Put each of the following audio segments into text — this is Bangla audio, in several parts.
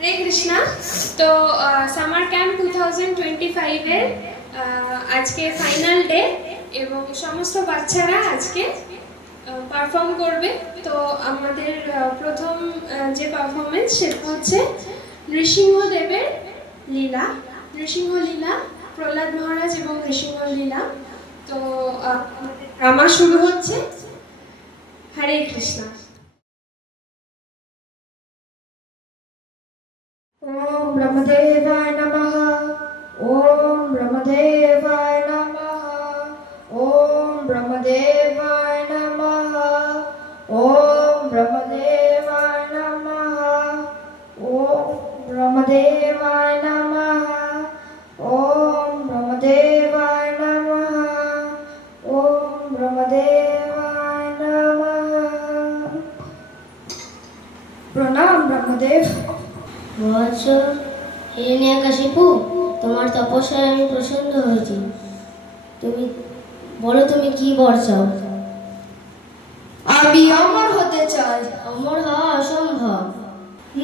হরে কৃষ্ণা। তো সামার ক্যাম্প 2025 এর আজকে ফাইনাল ডে এবং সমস্ত বাচ্চারা আজকে পারফর্ম করবে। তো আমাদের প্রথম যে পারফরমেন্স সেটা হচ্ছে নৃসিংহদেবের লীলা, নৃসিংহ লীলা, প্রহ্লাদ মহারাজ এবং নৃসিংহ লীলা। তো ড্রামা শুরু হচ্ছে। হরে কৃষ্ণা। ओम ब्रह्मदेवाय नमः। ओम ब्रह्मदेवाय नमः। ओम ब्रह्मदेवाय नमः। ओम ब्रह्मदेवाय नमः। ओम ब्रह्मदेवाय नमः। ओम ब्रह्मदेवाय नमः। ओम ब्रह्मदेवाय नमः। प्रणाम ब्रह्मदेव। বৎস হিরণ্যকশিপু, তোমার তপস্যায় আমি প্রসন্ন হয়েছি। তুমি বলো, তুমি কি বর চাও? আমি অমর হতে চাই। অমর হওয়া অসম্ভব।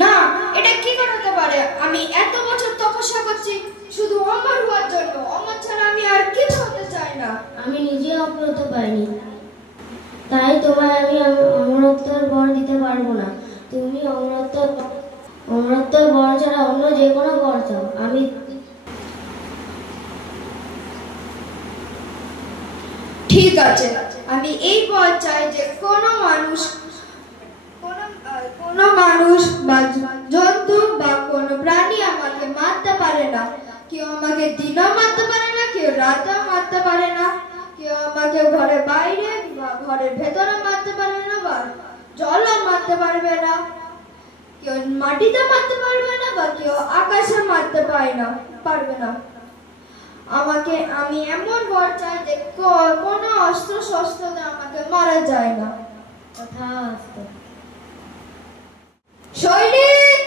না, এটা কি করে হতে পারে? আমি এত বছর তপস্যা করছি শুধু অমর হওয়ার জন্য। অমর ছাড়া আমি আর কিছু হতে চাই না। আমি নিজে অমর হতে পারিনি, তাই তোমায় আমি অমরত্বের বর দিতে পারবো না। তুমি অমরত্বের বর ছাড়া অন্য যে কোনো বর চাও। আমি ঠিক আছে, আমি এই বর চাই যে কোনো মানুষ বা জন্তু বা কোনো প্রাণী আমাকে মারতে পারে না। কেউ আমাকে দিনও মারতে পারে না, কেউ রাতেও মারতে পারে না, কেউ আমাকে ঘরের বাইরে বা ঘরের ভেতরে মারতে পারবে না, বা জলও মারতে পারবে না, কেউ মাটিতে মারতে পারবে না, বা কেউ আকাশে মারতে পারবে না। আমি এমন বর চাই যে কোনো অস্ত্র শস্ত্রতে আমাকে মারা যায় না। তথাস্তু। সৈনিক!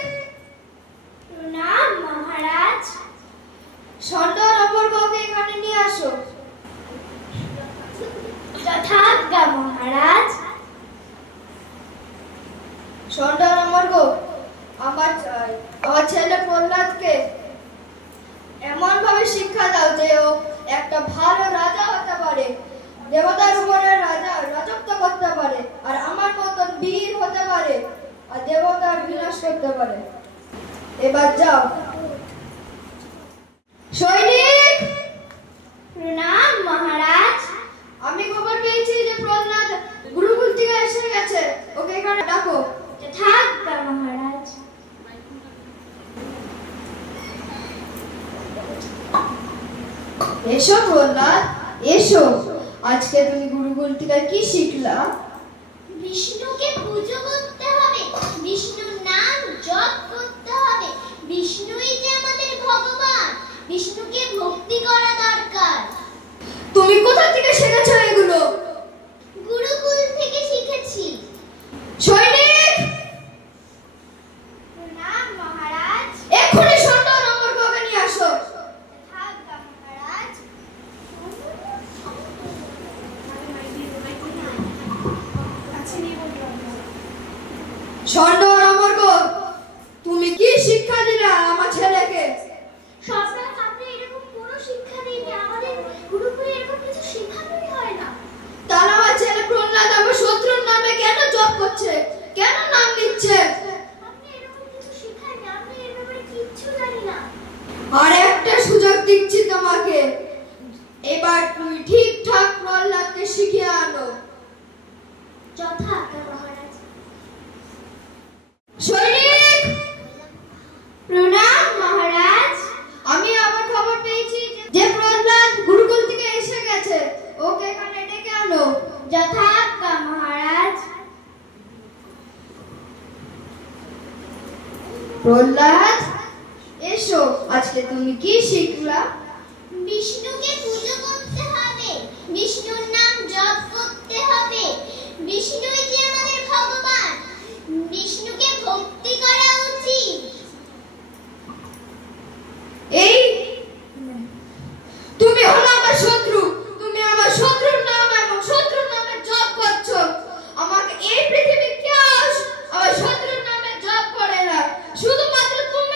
প্রণাম মহারাজ। ষণ্ডর অপরকে এখানে নিয়ে আসো। যথাজ্ঞা মহারাজ। ষণ্ডর অমর্গ, আমার ছেলে প্রহ্লাদকে এমন ভাবে শিক্ষা দাও যে ও একটা ভালো রাজা হতে পারে, দেবতার উপরে রাজত্ব করতে পারে, আর আমার মতন বীর হতে পারে, আর দেবতার বিনাশ করতে পারে। এবার যাও। সৈনিক! প্রণাম মহারাজ। আমি খবর পেয়েছি যে প্রহ্লাদ গুরুকুল থেকে এসে গেছে, ওকে এখানে ডাকো। যথাজ্ঞা মহারাজ। এসো প্রহ্লাদ, এসো। আজকে তুমি গুরুকুল থেকে কি শিখলা? বিষ্ণুকে পুজো করতে হবে, বিষ্ণুর নাম জপ করতে হবে, বিষ্ণুই যে আমাদের ভগবান, বিষ্ণুকে ভক্তি করা দরকার। তুমি কোথা থেকে শিখেছো এগুলো? গুরুকুল থেকে শিখেছি। সৈনিক! প্রণাম মহারাজ। এক্ষুনি ষণ্ডর অমরকে নিয়ে আসো। যথাজ্ঞা মহারাজ। ষণ্ডর অমরক, তুমি কি শিক্ষা দিলা আমার ছেলেকে? সরকার আপনি এরকম কোনো শিক্ষা দেয়নি, আমাদের গুরুকুলে এরকম কিছু শেখানোই হয় না। তাহলে আমার ছেলে প্রহ্লাদ আমার শত্রুর নামে কেন জপ করছে, কেন নাম নিচ্ছে? আপনি এরকম কিছু শেখাননি, আপনি এর ব্যাপারে কিচ্ছু জানি না। আর একটা সুযোগ দিচ্ছি তোমাকে, এবার তুমি ঠিকঠাক প্রহ্লাদকে শিখিয়ে আনো। যথাজ্ঞা মহারাজ। সৈনিক! প্রণাম মহারাজ। আমি আবার খবর পেয়েছি যে প্রহ্লাদ গুরুকুল থেকে এসে গেছে, ওকে এখানে ডেকে আনো। যথাজ্ঞা মহারাজ। প্রহ্লাদ, এসো। আজকে তুমি কি শিখলা? বিষ্ণুকে পুজো করতে হবে, বিষ্ণুর নাম জপ করতে হবে, বিষ্ণুই যে আমাদের ভগবান, বিষ্ণুকে ভক্তি করা উচিত। এই তুমি হলো আমার শত্রু, তুমি আমার শত্রুর নাম এবং শত্রুর নামে জপ করছো। আমাকে এই পৃথিবীর কেউ আমার শত্রুর নামে জপ করে না, শুধুমাত্র তুমি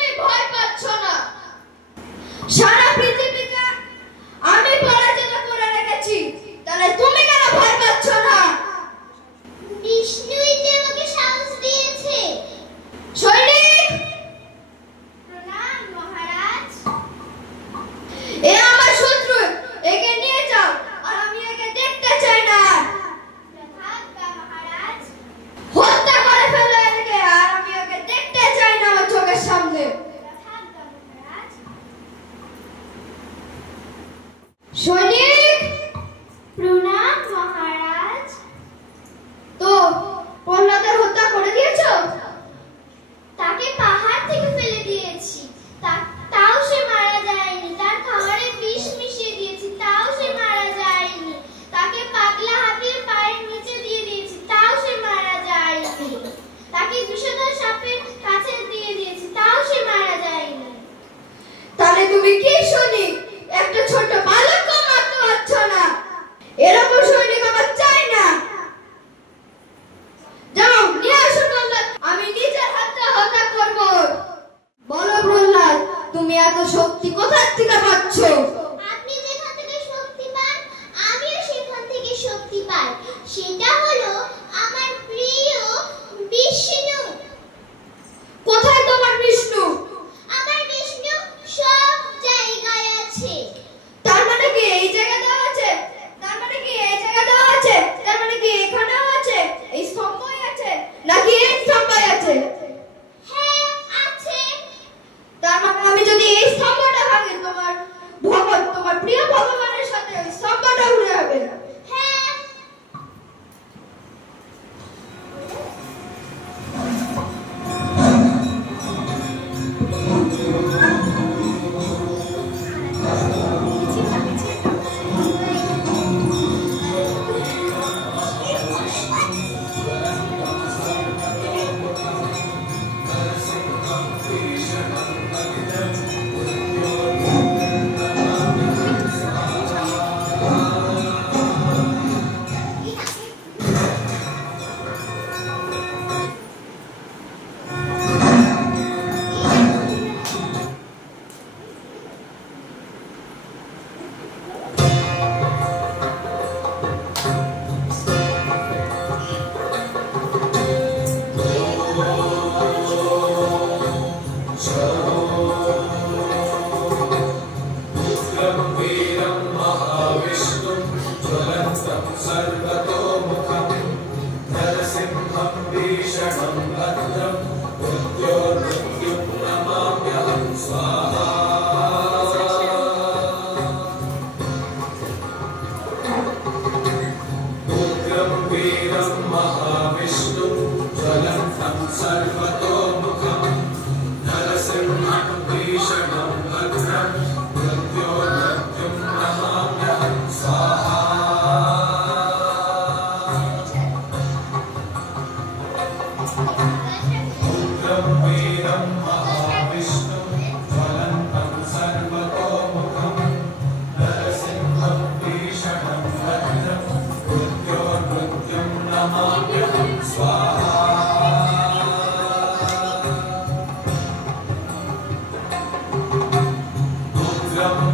এত শক্তি কোথা থেকে পাচ্ছ? আপনি যেখান থেকে শক্তি পান আমিও সেখান থেকে শক্তি পাই। সেটা হলো আমার প্রিয় বিষ্ণু। কোথায় তোমার বিষ্ণু? আমার বিষ্ণু সব জায়গায় আছে। তার মানে কি এই জায়গাতেও আছে? তার মানে কি এই জায়গাতেও আছে? তার মানে কি এখানেও আছে? এই স্তম্ভই আছে নাকি এই স্তম্ভই আছে? হ্যাঁ আছে। তার মানে আমি যদি এই স্তম্ভটা ভাঙি তোমার প্রিয় ভগবানের সাথে ওই স্তম্ভটা উড়ে যাবে। হ্যাঁ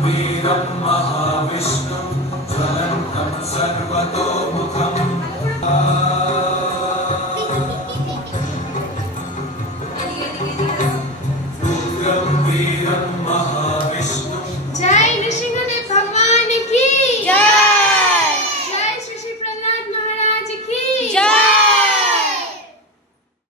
वीरं महाविष्णुं